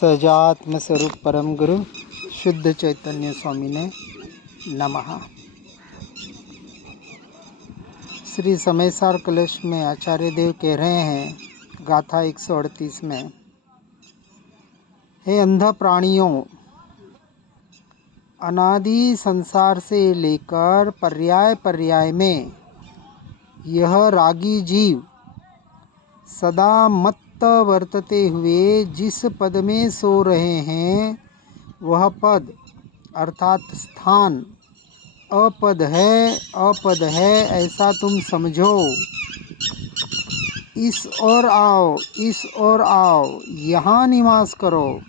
सजात्म स्वरूप परम गुरु शुद्ध चैतन्य स्वामी ने नमः। श्री समयसार कलश में आचार्य देव कह रहे हैं गाथा 138 में, हे अंध प्राणियों, अनादि संसार से लेकर पर्याय पर्याय में यह रागी जीव सदा मत्त वर्तते हुए जिस पद में सो रहे हैं वह पद अर्थात स्थान अपद है ऐसा तुम समझो। इस ओर आओ, यहाँ निवास करो।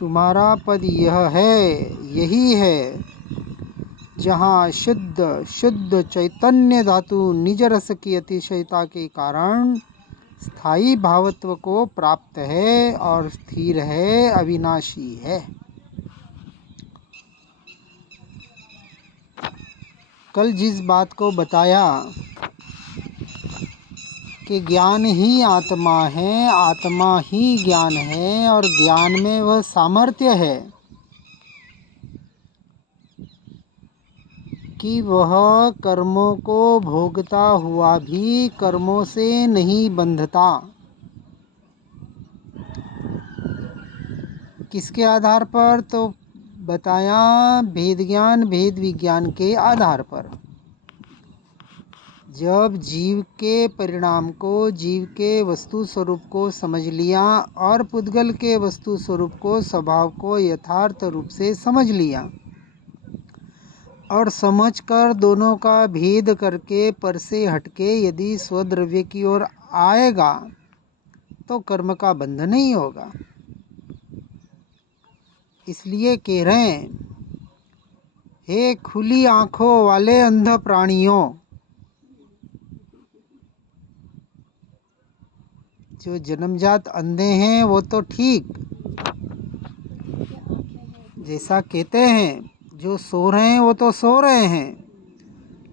तुम्हारा पद यही है जहाँ शुद्ध चैतन्य धातु निज रस की अतिशयता के कारण स्थायी भावत्व को प्राप्त है और स्थिर है, अविनाशी है। कल जिस बात को बताया कि ज्ञान ही आत्मा है, आत्मा ही ज्ञान है और ज्ञान में वह सामर्थ्य है कि वह कर्मों को भोगता हुआ भी कर्मों से नहीं बंधता। किसके आधार पर? तो बताया भेद ज्ञान भेद विज्ञान के आधार पर। जब जीव के परिणाम को, जीव के वस्तु स्वरूप को समझ लिया और पुद्गल के वस्तु स्वरूप को, स्वभाव को यथार्थ रूप से समझ लिया और समझकर दोनों का भेद करके पर से हटके यदि स्वद्रव्य की ओर आएगा तो कर्म का बंध नहीं होगा। इसलिए कह रहे हैं, हे खुली आंखों वाले अंध प्राणियों, जो जन्मजात अंधे हैं वो तो ठीक, जैसा कहते हैं, जो सो रहे हैं वो तो सो रहे हैं,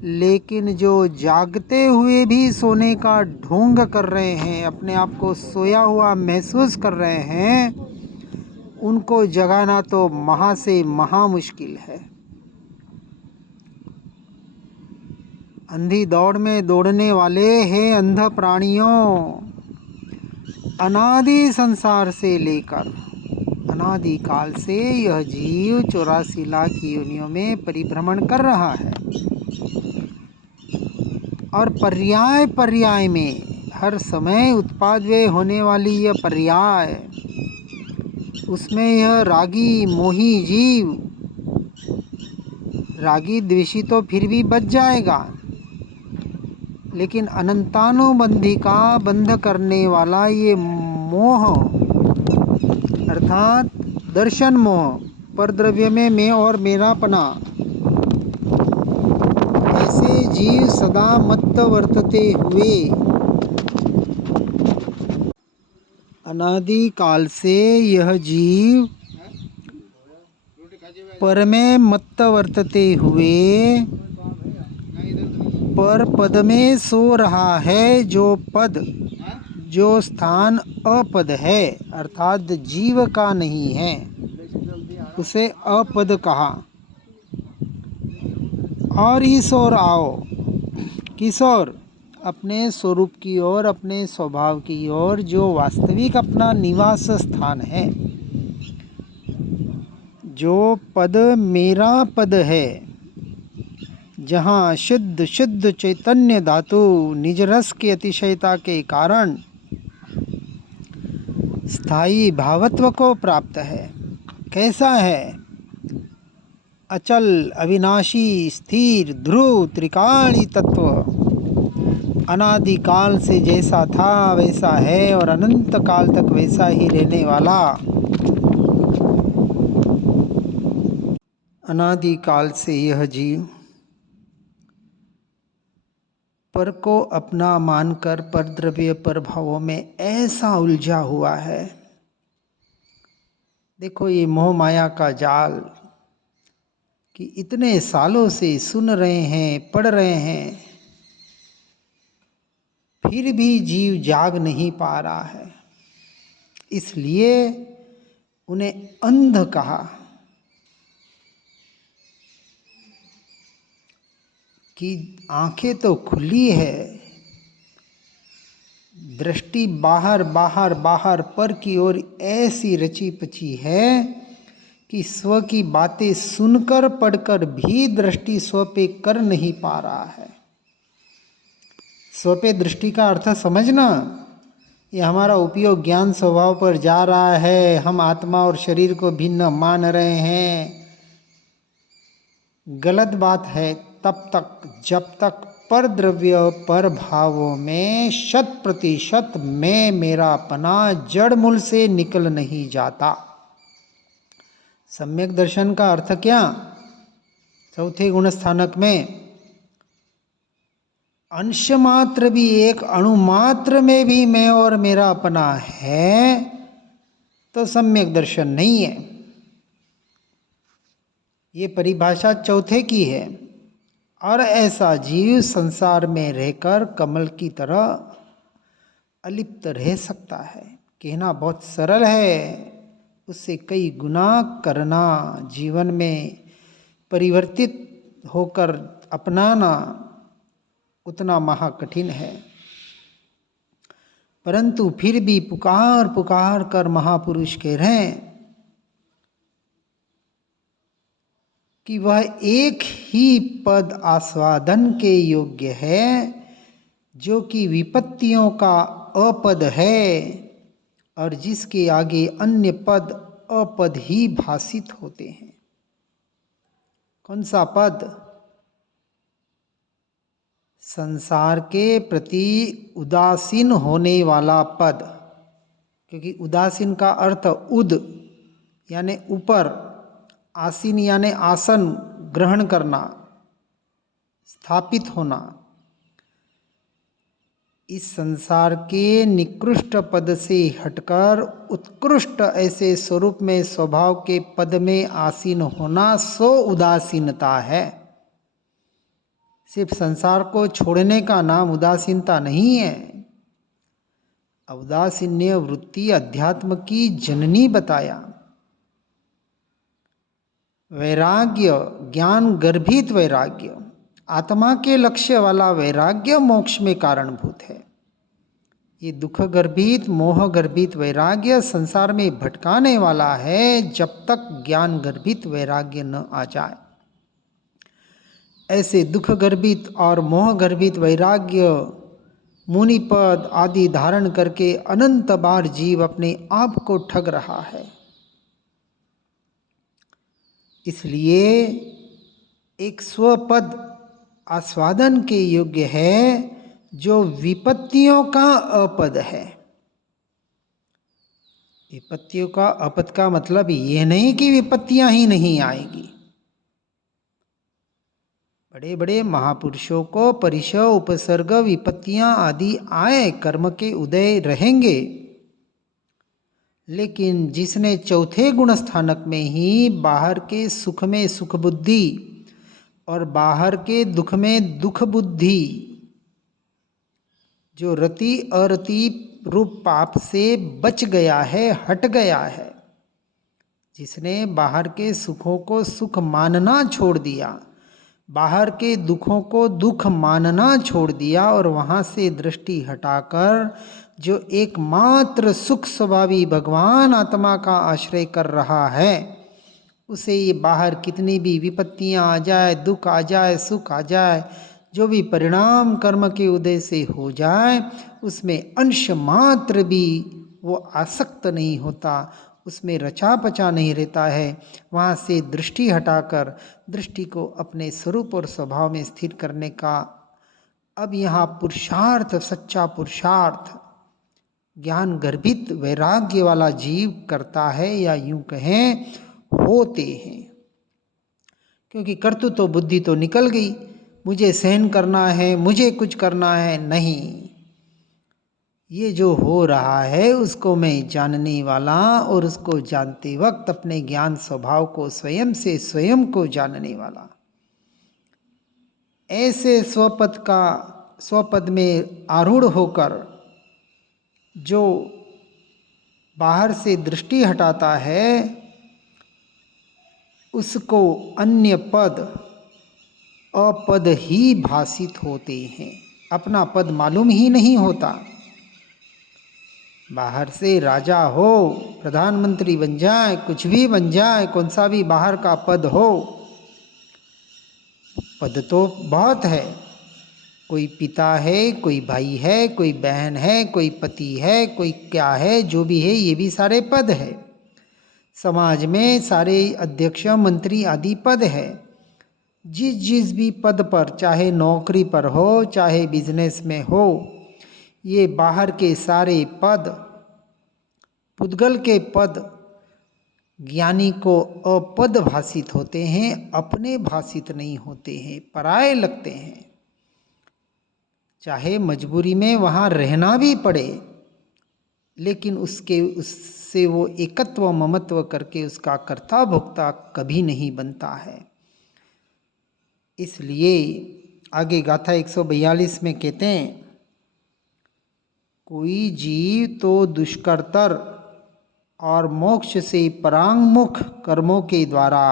लेकिन जो जागते हुए भी सोने का ढोंग कर रहे हैं, अपने आप को सोया हुआ महसूस कर रहे हैं, उनको जगाना तो महा से महा मुश्किल है। अंधी दौड़ में दौड़ने वाले हैं अंध प्राणियों, अनादि संसार से लेकर अनादि काल से यह जीव 84 लाख योनियों में परिभ्रमण कर रहा है और पर्याय पर्याय में हर समय उत्पादव्यय होने वाली यह पर्याय, उसमें यह रागी मोही जीव, रागी द्वेषी तो फिर भी बच जाएगा, लेकिन अनंतानुबंधी का बंध करने वाला ये मोह अर्थात दर्शन मोह, परद्रव्य में मैं और मेरापना, ऐसे जीव सदा मत्त वर्तते हुए अनादि काल से यह जीव पर में मत्त वर्तते हुए पर पद में सो रहा है। जो पद, जो स्थान अपद है अर्थात जीव का नहीं है, उसे अपद कहा। और इस ओर आओ, किस ओर? अपने स्वरूप की ओर, अपने स्वभाव की ओर, जो वास्तविक अपना निवास स्थान है, जो पद मेरा पद है, जहाँ शुद्ध चैतन्य धातु निज रस की अतिशयता के कारण स्थायी भावत्व को प्राप्त है। कैसा है? अचल, अविनाशी, स्थिर, ध्रुव, त्रिकाली तत्व, अनादि काल से जैसा था वैसा है और अनंत काल तक वैसा ही रहने वाला। अनादि काल से यह जीव पर को अपना मानकर परद्रव्य प्रभावों में ऐसा उलझा हुआ है। देखो ये मोह माया का जाल कि इतने सालों से सुन रहे हैं, पढ़ रहे हैं, फिर भी जीव जाग नहीं पा रहा है। इसलिए उन्हें अंध कहा कि आंखें तो खुली है, दृष्टि बाहर बाहर बाहर पर की ओर ऐसी रची पची है कि स्व की बातें सुनकर पढ़कर भी दृष्टि स्व पे कर नहीं पा रहा है। स्व पे दृष्टि का अर्थ समझना, ये हमारा उपयोग ज्ञान स्वभाव पर जा रहा है, हम आत्मा और शरीर को भिन्न मान रहे हैं, गलत बात है तब तक जब तक पर द्रव्य पर भावों में 100% मैं मेरापना जड़ मूल से निकल नहीं जाता। सम्यक दर्शन का अर्थ क्या? चौथे गुण स्थानक में अंश मात्र भी, एक अणु मात्र में भी मैं और मेरा अपना है तो सम्यक दर्शन नहीं है। ये परिभाषा चौथे की है। और ऐसा जीव संसार में रहकर कमल की तरह अलिप्त रह सकता है। कहना बहुत सरल है, उससे कई गुना करना, जीवन में परिवर्तित होकर अपनाना उतना महाकठिन है। परंतु फिर भी पुकार पुकार कर महापुरुष कह रहे हैं कि वह एक ही पद आस्वादन के योग्य है जो कि विपत्तियों का अपद है और जिसके आगे अन्य पद अपद ही भासित होते हैं। कौन सा पद? संसार के प्रति उदासीन होने वाला पद, क्योंकि उदासीन का अर्थ उद यानी ऊपर, आसीन यानी आसन ग्रहण करना, स्थापित होना। इस संसार के निकृष्ट पद से हटकर उत्कृष्ट ऐसे स्वरूप में स्वभाव के पद में आसीन होना सो उदासीनता है। सिर्फ संसार को छोड़ने का नाम उदासीनता नहीं है। औदासीन्य वृत्ति अध्यात्म की जननी बताया। वैराग्य, ज्ञान गर्भित वैराग्य, आत्मा के लक्ष्य वाला वैराग्य मोक्ष में कारणभूत है। ये दुख गर्भित मोह गर्भित वैराग्य संसार में भटकाने वाला है जब तक ज्ञान गर्भित वैराग्य न आ जाए। ऐसे दुख गर्भित और मोह गर्भित वैराग्य मुनिपद आदि धारण करके अनंत बार जीव अपने आप को ठग रहा है। इसलिए एक स्वपद आस्वादन के योग्य है जो विपत्तियों का अपद है। विपत्तियों का अपद का मतलब ये नहीं कि विपत्तियां ही नहीं आएगी। बड़े बड़े महापुरुषों को परिचय उपसर्ग विपत्तियां आदि आए, कर्म के उदय रहेंगे, लेकिन जिसने चौथे गुण स्थानक में ही बाहर के सुख में सुख बुद्धि और बाहर के दुख में दुख बुद्धि, जो रति अरति रूप पाप से बच गया है, हट गया है, जिसने बाहर के सुखों को सुख मानना छोड़ दिया, बाहर के दुखों को दुख मानना छोड़ दिया और वहाँ से दृष्टि हटाकर जो एकमात्र सुख स्वभावी भगवान आत्मा का आश्रय कर रहा है, उसे ये बाहर कितनी भी विपत्तियां आ जाए, दुख आ जाए, सुख आ जाए, जो भी परिणाम कर्म के उदय से हो जाए, उसमें अंश मात्र भी वो आसक्त नहीं होता, उसमें रचा पचा नहीं रहता है। वहाँ से दृष्टि हटाकर दृष्टि को अपने स्वरूप और स्वभाव में स्थिर करने का अब यहाँ पुरुषार्थ, सच्चा पुरुषार्थ ज्ञान गर्भित वैराग्य वाला जीव करता है, या यूं कहें होते हैं। क्योंकि कर्तु तो बुद्धि तो निकल गई, मुझे सहन करना है, मुझे कुछ करना है, नहीं। ये जो हो रहा है उसको मैं जानने वाला और उसको जानते वक्त अपने ज्ञान स्वभाव को स्वयं से स्वयं को जानने वाला, ऐसे स्वपद में आरूढ़ होकर जो बाहर से दृष्टि हटाता है उसको अन्य पद अपद ही भासित होते हैं, अपना पद मालूम ही नहीं होता। बाहर से राजा हो, प्रधानमंत्री बन जाए, कुछ भी बन जाए, कौन सा भी बाहर का पद हो, पद तो बहुत है। कोई पिता है, कोई भाई है, कोई बहन है, कोई पति है, कोई क्या है, जो भी है, ये भी सारे पद है। समाज में सारे अध्यक्ष मंत्री आदि पद है। जिस जिस भी पद पर, चाहे नौकरी पर हो, चाहे बिजनेस में हो, ये बाहर के सारे पद, पुद्गल के पद ज्ञानी को अपद भासित होते हैं, अपने भासित नहीं होते हैं, पराये लगते हैं। चाहे मजबूरी में वहाँ रहना भी पड़े, लेकिन उससे वो एकत्व ममत्व करके उसका कर्ता भोक्ता कभी नहीं बनता है। इसलिए आगे गाथा 142 में कहते हैं, कोई जीव तो दुष्कर्तर और मोक्ष से परांगमुख कर्मों के द्वारा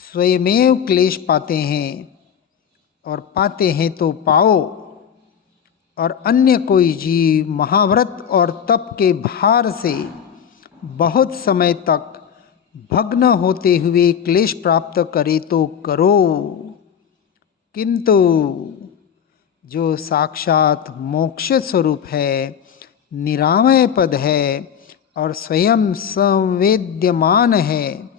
स्वयमेव क्लेश पाते हैं, और पाते हैं तो पाओ, और अन्य कोई जीव महाव्रत और तप के भार से बहुत समय तक भग्न होते हुए क्लेश प्राप्त करे तो करो, किंतु जो साक्षात मोक्ष स्वरूप है, निरामय पद है और स्वयं संवेद्यमान है,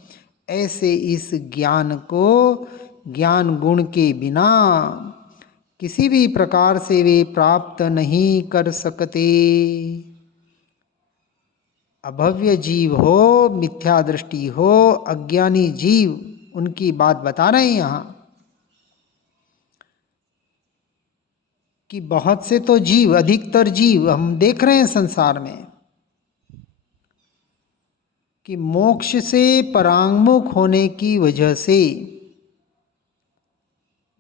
ऐसे इस ज्ञान को ज्ञान गुण के बिना किसी भी प्रकार से वे प्राप्त नहीं कर सकते। अभव्य जीव हो, मिथ्या दृष्टि हो, अज्ञानी जीव, उनकी बात बता रहे हैं यहाँ कि बहुत से तो जीव, अधिकतर जीव हम देख रहे हैं संसार में कि मोक्ष से परांगमुख होने की वजह से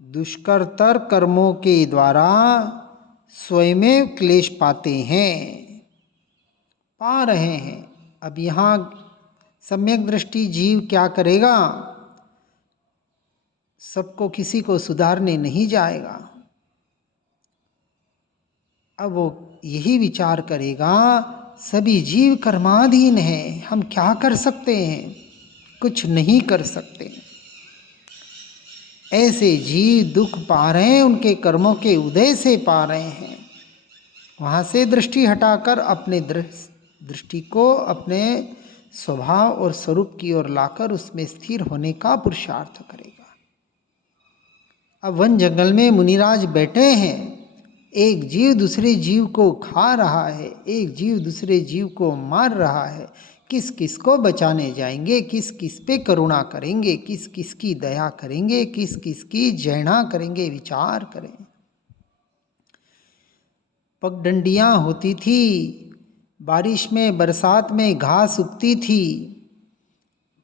दुष्कर्तर कर्मों के द्वारा स्वयं क्लेश पाते हैं, पा रहे हैं। अब यहाँ सम्यक दृष्टि जीव क्या करेगा? सबको, किसी को सुधारने नहीं जाएगा। अब वो यही विचार करेगा, सभी जीव कर्माधीन हैं, हम क्या कर सकते हैं? कुछ नहीं कर सकते। ऐसे जीव दुख पा रहे हैं, उनके कर्मों के उदय से पा रहे हैं। वहाँ से दृष्टि हटाकर अपने दृष्टि को अपने स्वभाव और स्वरूप की ओर लाकर उसमें स्थिर होने का पुरुषार्थ करेगा। अब वन जंगल में मुनिराज बैठे हैं, एक जीव दूसरे जीव को खा रहा है, एक जीव दूसरे जीव को मार रहा है। किस किस को बचाने जाएंगे, किस किस पे करुणा करेंगे, किस किस की दया करेंगे, किस किस की जैना करेंगे, विचार करें। पगडंडियाँ होती थी, बारिश में बरसात में घास उगती थी,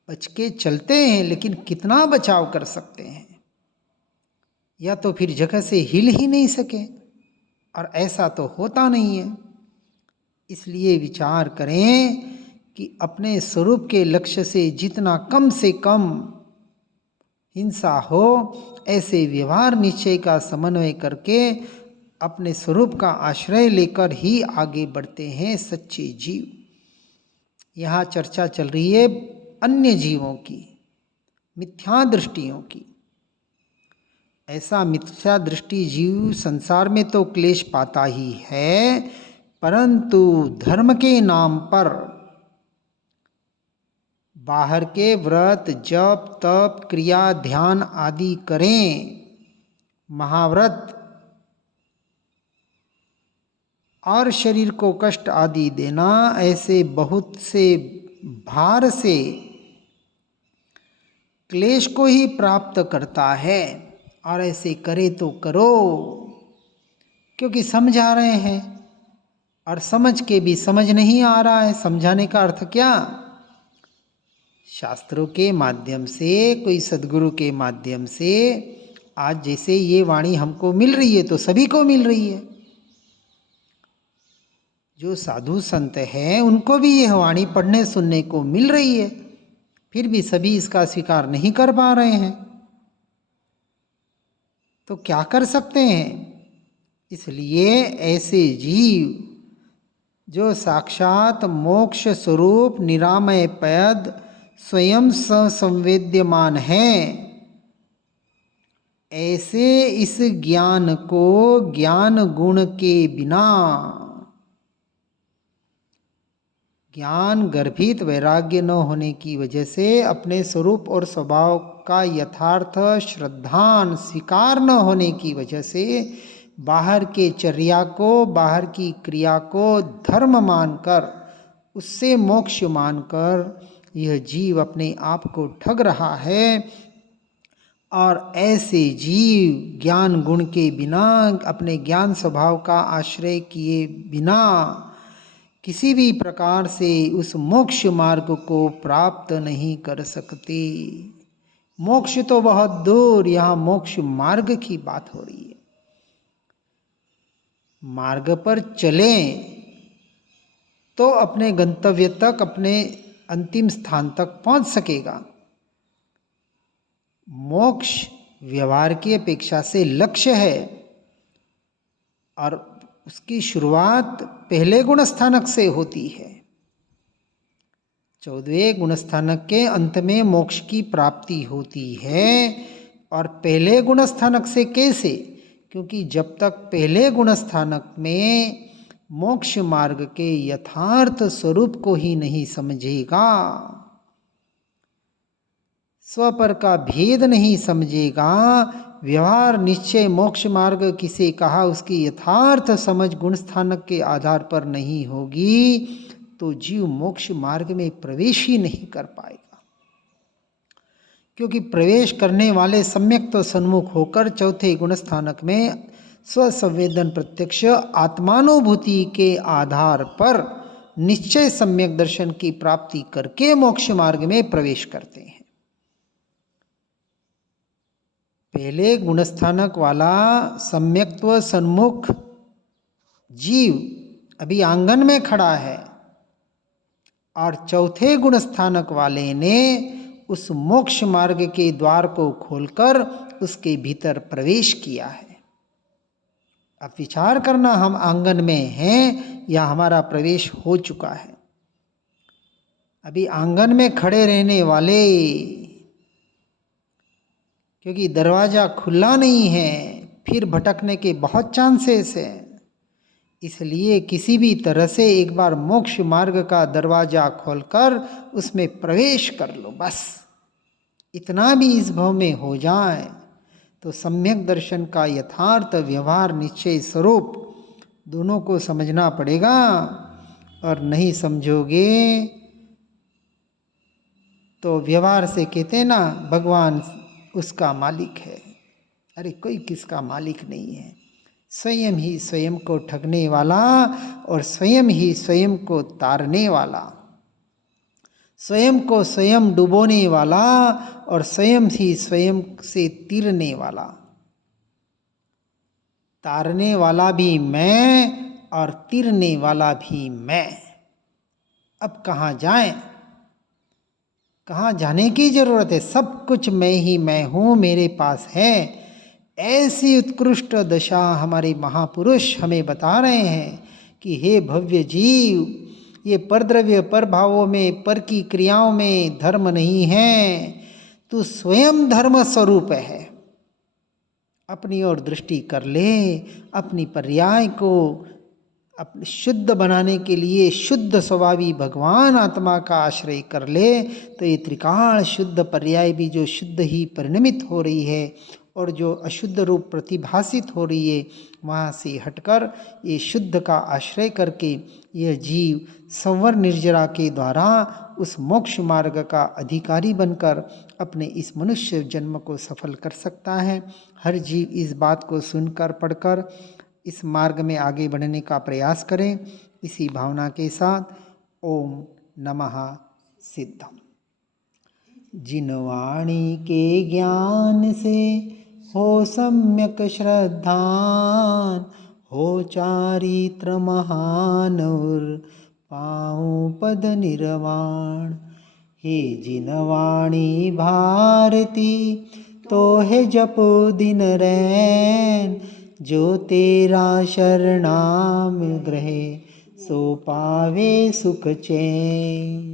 बच के चलते हैं, लेकिन कितना बचाव कर सकते हैं? या तो फिर जगह से हिल ही नहीं सके, और ऐसा तो होता नहीं है। इसलिए विचार करें कि अपने स्वरूप के लक्ष्य से जितना कम से कम हिंसा हो, ऐसे व्यवहार निश्चय का समन्वय करके अपने स्वरूप का आश्रय लेकर ही आगे बढ़ते हैं सच्चे जीव। यहाँ चर्चा चल रही है अन्य जीवों की, मिथ्या दृष्टियों की। ऐसा मिथ्या दृष्टि जीव संसार में तो क्लेश पाता ही है, परंतु धर्म के नाम पर बाहर के व्रत, जप, तप, क्रिया, ध्यान आदि करें, महाव्रत और शरीर को कष्ट आदि देना, ऐसे बहुत से भार से क्लेश को ही प्राप्त करता है। और ऐसे करे तो करो, क्योंकि समझा रहे हैं, और समझ के भी समझ नहीं आ रहा है। समझाने का अर्थ क्या? शास्त्रों के माध्यम से, कोई सद्गुरु के माध्यम से, आज जैसे ये वाणी हमको मिल रही है तो सभी को मिल रही है। जो साधु संत हैं उनको भी यह वाणी पढ़ने सुनने को मिल रही है, फिर भी सभी इसका स्वीकार नहीं कर पा रहे हैं। तो क्या कर सकते हैं? इसलिए ऐसे जीव जो साक्षात मोक्ष स्वरूप निरामय पद स्वयं संवेद्यमान हैं, ऐसे इस ज्ञान को ज्ञान गुण के बिना ज्ञान गर्भित वैराग्य न होने की वजह से अपने स्वरूप और स्वभाव का यथार्थ श्रद्धान स्वीकार न होने की वजह से बाहर के चर्या को, बाहर की क्रिया को धर्म मानकर, उससे मोक्ष मानकर यह जीव अपने आप को ठग रहा है। और ऐसे जीव ज्ञान गुण के बिना, अपने ज्ञान स्वभाव का आश्रय किए बिना किसी भी प्रकार से उस मोक्ष मार्ग को प्राप्त नहीं कर सकते। मोक्ष तो बहुत दूर, यहाँ मोक्ष मार्ग की बात हो रही है। मार्ग पर चलें तो अपने गंतव्य तक, अपने अंतिम स्थान तक पहुंच सकेगा। मोक्ष व्यवहार की अपेक्षा से लक्ष्य है और उसकी शुरुआत पहले गुणस्थानक से होती है। 14वें गुणस्थानक के अंत में मोक्ष की प्राप्ति होती है। और पहले गुणस्थानक से कैसे? क्योंकि जब तक पहले गुणस्थानक में मोक्ष मार्ग के यथार्थ स्वरूप को ही नहीं समझेगा, स्वपर का भेद नहीं समझेगा, व्यवहार निश्चय मोक्ष मार्ग किसे कहा उसकी यथार्थ समझ गुणस्थानक के आधार पर नहीं होगी, तो जीव मोक्ष मार्ग में प्रवेश ही नहीं कर पाएगा। क्योंकि प्रवेश करने वाले सम्यक तो सन्मुख होकर चौथे गुणस्थानक में स्वसंवेदन प्रत्यक्ष आत्मानुभूति के आधार पर निश्चय सम्यक दर्शन की प्राप्ति करके मोक्ष मार्ग में प्रवेश करते हैं। पहले गुणस्थानक वाला सम्यक्त्व सन्मुख जीव अभी आंगन में खड़ा है और चौथे गुणस्थानक वाले ने उस मोक्ष मार्ग के द्वार को खोलकर उसके भीतर प्रवेश किया है। अब विचार करना, हम आंगन में हैं या हमारा प्रवेश हो चुका है। अभी आंगन में खड़े रहने वाले, क्योंकि दरवाज़ा खुला नहीं है, फिर भटकने के बहुत चांसेस हैं। इसलिए किसी भी तरह से एक बार मोक्ष मार्ग का दरवाज़ा खोलकर उसमें प्रवेश कर लो, बस इतना भी इस भाव में हो जाए तो सम्यक दर्शन का यथार्थ व्यवहार निश्चय स्वरूप दोनों को समझना पड़ेगा। और नहीं समझोगे तो व्यवहार से कहते ना भगवान उसका मालिक है। अरे कोई किसका मालिक नहीं है, स्वयं ही स्वयं को ठगने वाला और स्वयं ही स्वयं को तारने वाला, स्वयं को स्वयं डुबोने वाला और स्वयं ही स्वयं से तीरने वाला। तारने वाला भी मैं और तीरने वाला भी मैं। अब कहाँ जाएं? कहाँ जाने की जरूरत है? सब कुछ मैं ही मैं हूँ, मेरे पास है। ऐसी उत्कृष्ट दशा हमारे महापुरुष हमें बता रहे हैं कि हे भव्य जीव, ये परद्रव्य पर भावों में, पर की क्रियाओं में धर्म नहीं है, तू स्वयं धर्म स्वरूप है। अपनी ओर दृष्टि कर ले, अपनी पर्याय को अपने शुद्ध बनाने के लिए शुद्ध स्वभावी भगवान आत्मा का आश्रय कर ले, तो ये त्रिकाल शुद्ध पर्याय भी जो शुद्ध ही परिणमित हो रही है और जो अशुद्ध रूप प्रतिभासित हो रही है, वहाँ से हटकर ये शुद्ध का आश्रय करके यह जीव संवर निर्जरा के द्वारा उस मोक्ष मार्ग का अधिकारी बनकर अपने इस मनुष्य जन्म को सफल कर सकता है। हर जीव इस बात को सुनकर पढ़कर इस मार्ग में आगे बढ़ने का प्रयास करें। इसी भावना के साथ ओम नमः सिद्धम। जिन वाणी के ज्ञान से हो सम्यक श्रद्धान, हो चारित्र महानवर पाऊँ पद निर्वाण। हे जिनवाणी भारती तो है जपो दिन रैन। जो तेरा शरणाम ग्रहे सो पावे सुख चैन।